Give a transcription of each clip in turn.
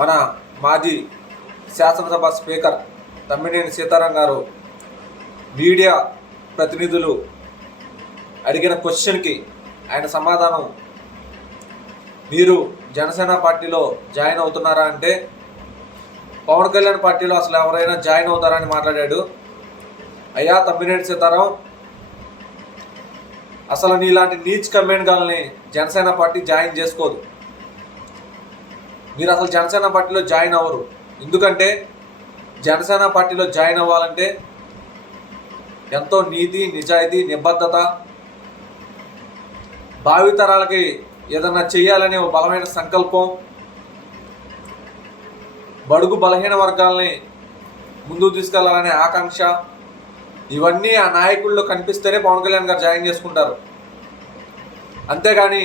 మన మాజీ శాసనసభ స్పీకర్ తమ్మినేని సీతారాం గారు మీడియా ప్రతినిధులు అడిగిన క్వశ్చన్కి ఆయన సమాధానం, మీరు జనసేన పార్టీలో జాయిన్ అవుతున్నారా అంటే పవన్ కళ్యాణ్ పార్టీలో అసలు ఎవరైనా జాయిన్ అవుతారా అని మాట్లాడాడు. అయ్యా తమ్మినేని సీతారాం, అసలు నీలాంటి నీచ్ కమెంట్గాల్ని జనసేన పార్టీ జాయిన్ చేసుకోదు. మీరు అసలు జనసేన పార్టీలో జాయిన్ అవ్వరు. ఎందుకంటే జనసేన పార్టీలో జాయిన్ అవ్వాలంటే ఎంతో నీతి, నిజాయితీ, నిబద్ధత, భావితరాలకి ఏదన్నా చేయాలనే ఒక బలమైన సంకల్పం, బడుగు బలహీన వర్గాల్ని ముందుకు తీసుకెళ్లాలనే ఆకాంక్ష, ఇవన్నీ ఆ నాయకుల్లో కనిపిస్తేనే పవన్ కళ్యాణ్ గారు జాయిన్ చేసుకుంటారు. అంతేగాని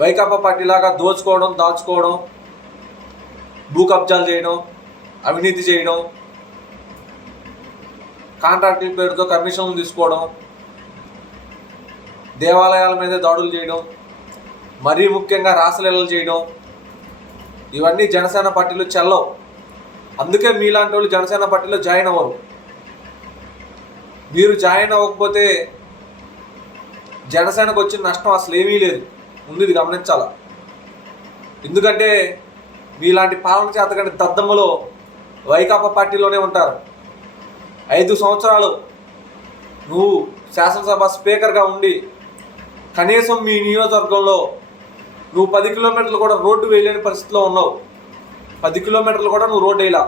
వైకాపా పార్టీలాగా దోచుకోవడం, దాచుకోవడం, భూ కబ్జాలు చేయడం, అవినీతి చేయడం, కాంట్రాక్టుల పేరుతో కమిషన్లు తీసుకోవడం, దేవాలయాల మీద దాడులు చేయడం, మరీ ముఖ్యంగా రాసలీలలు చేయడం, ఇవన్నీ జనసేన పార్టీలో చెల్లవు. అందుకే మీలాంటి వాళ్ళు జనసేన పార్టీలో జాయిన్ అవ్వరు. మీరు జాయిన్ అవ్వకపోతే జనసేనకు వచ్చిన నష్టం అసలు ఏమీ లేదు. ముందు ఇది గమనించాల. ఎందుకంటే మీలాంటి పాలన చేతకంటే దద్దమ్మలో వైకాపా పార్టీలోనే ఉంటారు. 5 సంవత్సరాలు నువ్వు శాసనసభ స్పీకర్గా ఉండి కనీసం మీ నియోజకవర్గంలో నువ్వు 10 కిలోమీటర్లు కూడా రోడ్డు వేయలేని పరిస్థితిలో ఉన్నావు. 10 కిలోమీటర్లు కూడా నువ్వు రోడ్డు వేయలా.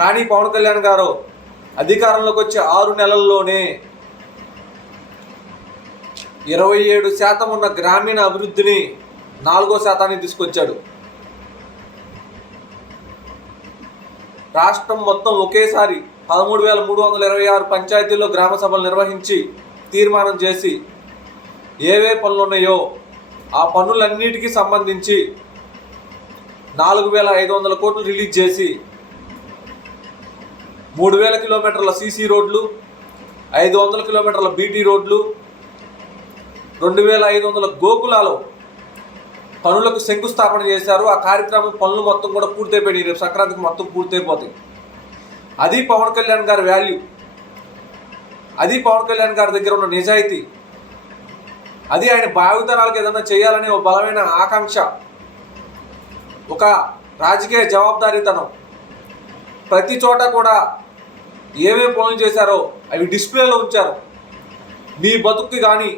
కానీ పవన్ కళ్యాణ్ గారు అధికారంలోకి వచ్చే 6 నెలల్లోనే 27% ఉన్న గ్రామీణ అభివృద్ధిని 4% తీసుకొచ్చాడు. రాష్ట్రం మొత్తం ఒకేసారి 13,326 పంచాయతీల్లో గ్రామ సభలు నిర్వహించి తీర్మానం చేసి ఏవే పనులు ఉన్నాయో ఆ పనులన్నిటికీ సంబంధించి 4,500 కోట్లు రిలీజ్ చేసి 3,000 కిలోమీటర్ల సీసీ రోడ్లు, 500 కిలోమీటర్ల బీటీ రోడ్లు, 2,500 గోకులాలు పనులకు శంకుస్థాపన చేశారు. ఆ కార్యక్రమం పనులు మొత్తం కూడా పూర్తయిపోయినాయి. రేపు సంక్రాంతికి మొత్తం పూర్తయిపోతాయి. అది పవన్ కళ్యాణ్ గారి వాల్యూ. అది పవన్ కళ్యాణ్ గారి దగ్గర ఉన్న నిజాయితీ. అది ఆయన భావితరాలకు ఏదైనా చేయాలనే ఒక బలమైన ఆకాంక్ష, ఒక రాజకీయ జవాబుదారీతనం. ప్రతి చోట కూడా ఏమేమి పనులు చేశారో అవి డిస్ప్లేలో ఉంచారు. మీ బతుక్కి కానీ,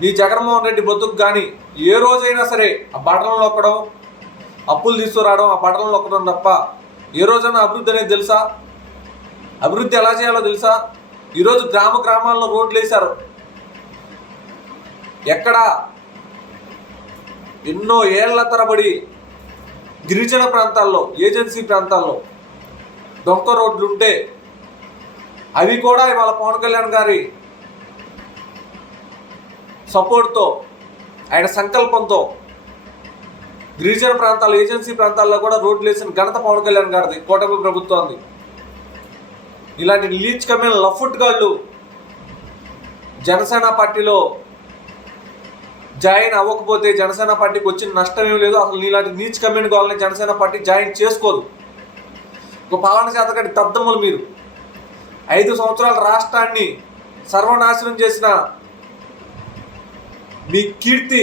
మీ జగన్మోహన్ రెడ్డి బతుకు కానీ ఏ రోజైనా సరే ఆ బటన్లు నొక్కడం, అప్పులు తీసుకురావడం, ఆ బటన్లు నొక్కడం తప్ప ఏ రోజైనా అభివృద్ధి అనేది తెలుసా? అభివృద్ధి ఎలా చేయాలో తెలుసా? ఈరోజు గ్రామాల్లో రోడ్లు వేశారు. ఎక్కడ ఎన్నో ఏళ్ల తరబడి గిరిజన ప్రాంతాల్లో, ఏజెన్సీ ప్రాంతాల్లో డొంక రోడ్లు ఉంటే అవి కూడా ఇవాళ పవన్ కళ్యాణ్ గారి సపోర్ట్తో, ఆయన సంకల్పంతో గిరిజన ప్రాంతాలు, ఏజెన్సీ ప్రాంతాల్లో కూడా రోడ్లు వేసిన ఘనత పవన్ కళ్యాణ్ గారిది, కూటమి ప్రభుత్వాన్ని. ఇలాంటి లీచ్ కమ్మిన లఫుట్ గాళ్ళు జనసేన పార్టీలో జాయిన్ అవ్వకపోతే జనసేన పార్టీకి వచ్చిన నష్టం ఏం లేదు. అసలు నీలాంటి నీచ్ కమ్యూనిటీ వాళ్ళని జనసేన పార్టీ జాయిన్ చేసుకోదు. ఒక పాలన చేతకంటే దద్దమ్మలు మీరు. 5 సంవత్సరాల రాష్ట్రాన్ని సర్వనాశనం చేసిన మీ కీర్తి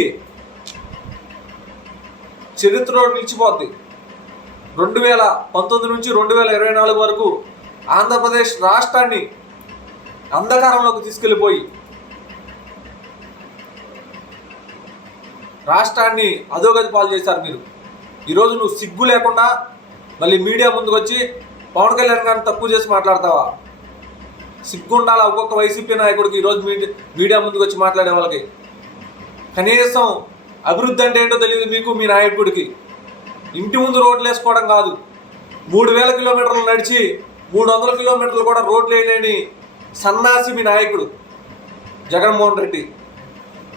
చరిత్రలో నిలిచిపోద్ది. 2019 నుంచి 2024 వరకు ఆంధ్రప్రదేశ్ రాష్ట్రాన్ని అంధకారంలోకి తీసుకెళ్ళిపోయి రాష్ట్రాన్ని అధోగతి పాలు చేశారు మీరు. ఈరోజు నువ్వు సిగ్గు లేకుండా మళ్ళీ మీడియా ముందుకు వచ్చి పవన్ కళ్యాణ్ గారిని తక్కువ చేసి మాట్లాడతావా? సిగ్గు ఉండాలా ఒక్కొక్క వైసీపీ నాయకుడికి ఈరోజు మీడియా ముందుకు వచ్చి మాట్లాడే వాళ్ళకి. కనీసం అభివృద్ధి అంటే ఏంటో తెలియదు మీకు, మీ నాయకుడికి. ఇంటి ముందు రోడ్లు వేసుకోవడం కాదు, 3,000 కిలోమీటర్లు నడిచి 300 కిలోమీటర్లు కూడా రోడ్లు వేయలేని సన్నాసి మీ నాయకుడు జగన్మోహన్ రెడ్డి.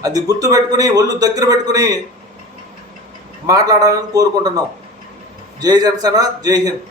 అది గుర్తు పెట్టుకుని, ఒళ్ళు దగ్గర పెట్టుకుని మాట్లాడాలని కోరుకుంటున్నాం. జై జనసేన, జై హింద్.